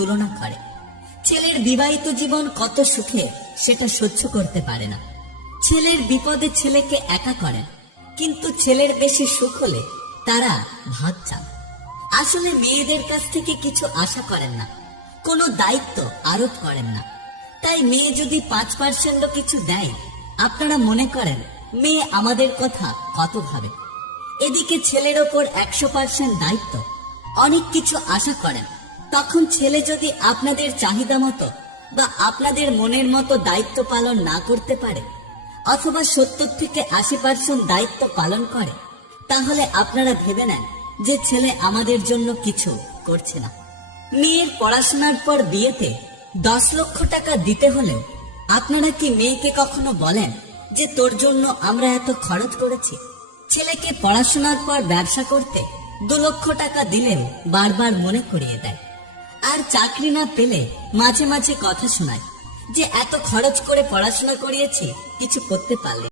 তুলনা করে। ছেলের বিবাহিত জীবন কত সুখে সেটা সহ্য করতে পারে না। ছেলের বিপদে ছেলেকে একা করেন, কিন্তু ছেলের বেশি সুখ হলে তারা ভাগ চান। আসলে মেয়েদের কাছ থেকে কিছু আশা করেন না, কোনো দায়িত্ব আরোপ করেন না। তাই মেয়ে যদি 5% কিছু দেয়, আপনারা মনে করেন মেয়ে আমাদের কথা কত ভাবে। এদিকে ছেলের ওপর 100% দায়িত্ব, অনেক কিছু আশা করেন। তখন ছেলে যদি আপনাদের চাহিদা মতো বা আপনাদের মনের মতো দায়িত্ব পালন না করতে পারে, অথবা 70 থেকে 80% দায়িত্ব পালন করে, তাহলে আপনারা ভেবে নেন যে ছেলে আমাদের জন্য কিছু করছে না। মেয়ের পড়াশোনার পর বিয়েতে 10 লক্ষ টাকা দিতে হলেও আপনারা কি মেয়েকে কখনো বলেন যে তোর জন্য আমরা এত খরচ করেছি? ছেলেকে পড়াশোনার পর ব্যবসা করতে 2 লক্ষ টাকা দিলেও বারবার মনে করিয়ে দেয়। আর চাকরি না পেলে মাঝে মাঝে কথা শোনায় যে এত খরচ করে পড়াশোনা করিয়েছি, কিছু করতে পারলে